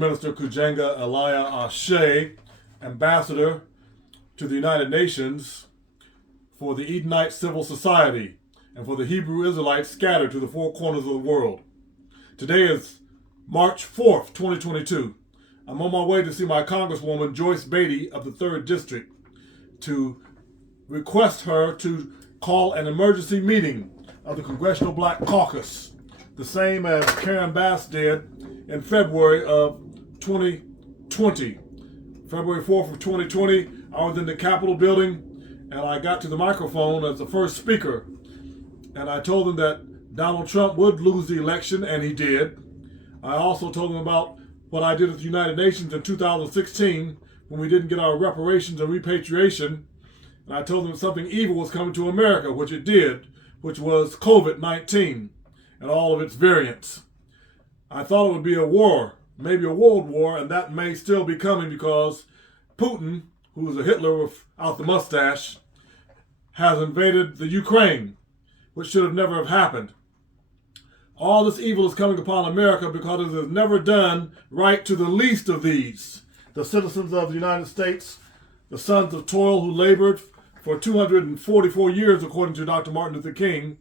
Minister Kujanga Elia Ashe, Ambassador to the United Nations for the Edenite Civil Society and for the Hebrew Israelites scattered to the four corners of the world. Today is March 4th, 2022. I'm on my way to see my congresswoman, Joyce Beatty of the 3rd District, to request her to call an emergency meeting of the Congressional Black Caucus, the same as Karen Bass did in February of 2020. February 4th of 2020, I was in the Capitol building and I got to the microphone as the first speaker, and I told them that Donald Trump would lose the election, and he did. I also told them about what I did at the United Nations in 2016 when we didn't get our reparations and repatriation, and I told them something evil was coming to America, which it did, which was COVID-19 and all of its variants. I thought it would be a war, maybe a world war, and that may still be coming because Putin, who is a Hitler without the mustache, has invaded the Ukraine, which should have never have happened. All this evil is coming upon America because it has never done right to the least of these, the citizens of the United States, the sons of toil who labored for 244 years, according to Dr. Martin Luther King,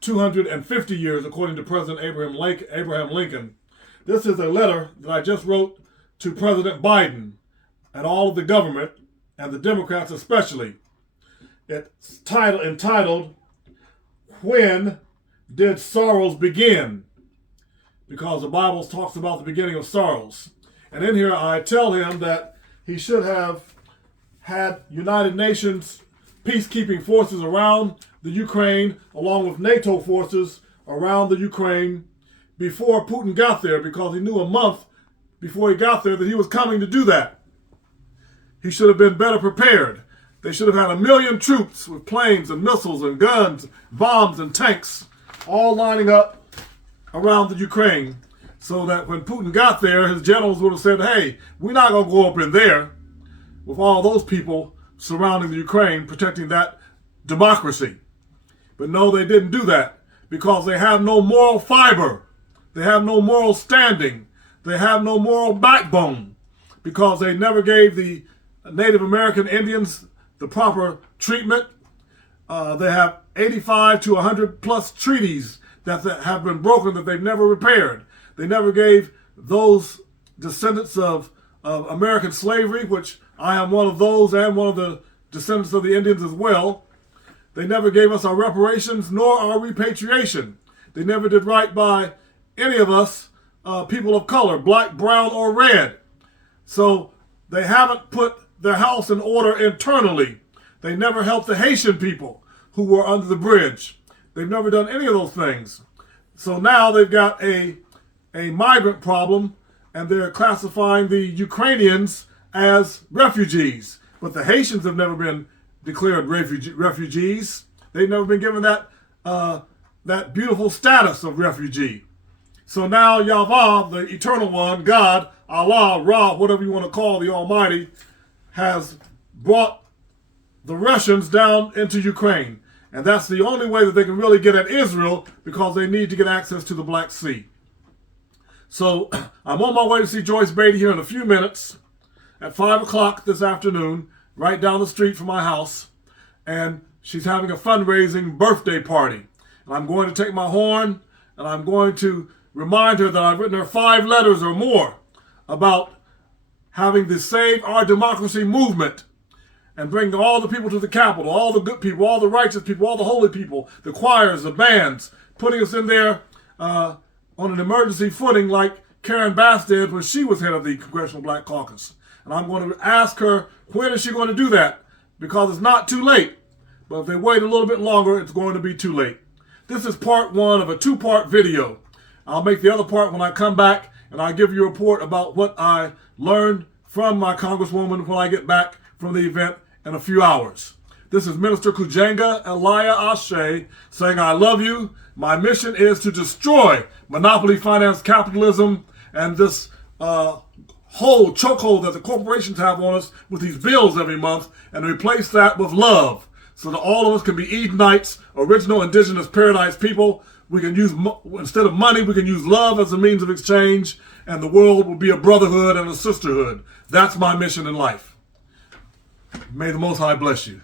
250 years, according to President Abraham Lincoln. This is a letter that I just wrote to President Biden and all of the government, and the Democrats especially. It's entitled, "When Did Sorrows Begin?" Because the Bible talks about the beginning of sorrows. And in here I tell him that he should have had United Nations peacekeeping forces around the Ukraine, along with NATO forces around the Ukraine before Putin got there, because he knew a month before he got there that he was coming to do that. He should have been better prepared. They should have had 1 million troops with planes and missiles and guns, bombs and tanks, all lining up around the Ukraine, so that when Putin got there, his generals would have said, hey, we're not going to go up in there with all those people surrounding the Ukraine, protecting that democracy. But no, they didn't do that because they have no moral fiber. They have no moral standing. They have no moral backbone because they never gave the Native American Indians the proper treatment. They have 85 to 100 plus treaties that have been broken that they've never repaired. They never gave those descendants of American slavery, which I am one of those and one of the descendants of the Indians as well. They never gave us our reparations nor our repatriation. They never did right by any of us, people of color, black, brown, or red. So they haven't put their house in order internally. They never helped the Haitian people who were under the bridge. They've never done any of those things. So now they've got a migrant problem, and they're classifying the Ukrainians as refugees. But the Haitians have never been declared refugees. They've never been given that beautiful status of refugee. So now Yahweh, the Eternal One, God, Allah, Ra, whatever you want to call the Almighty, has brought the Russians down into Ukraine. And that's the only way that they can really get at Israel, because they need to get access to the Black Sea. So I'm on my way to see Joyce Beatty here in a few minutes at 5 o'clock this afternoon, right down the street from my house. And she's having a fundraising birthday party. And I'm going to take my horn and I'm going to remind her that I've written her 5 letters or more about having the Save Our Democracy movement and bring all the people to the Capitol, all the good people, all the righteous people, all the holy people, the choirs, the bands, putting us in there on an emergency footing like Karen Bass did when she was head of the Congressional Black Caucus. And I'm going to ask her, when is she going to do that? Because it's not too late. But if they wait a little bit longer, it's going to be too late. This is part 1 of a 2-part video. I'll make the other part when I come back, and I'll give you a report about what I learned from my congresswoman when I get back from the event in a few hours. This is Minister Kujanga Elia Ashe saying, I love you. My mission is to destroy monopoly finance capitalism and this whole chokehold that the corporations have on us with these bills every month, and replace that with love so that all of us can be Edenites, original indigenous paradise people We can use, instead of money, we can use love as a means of exchange, and the world will be a brotherhood and a sisterhood. That's my mission in life. May the Most High bless you.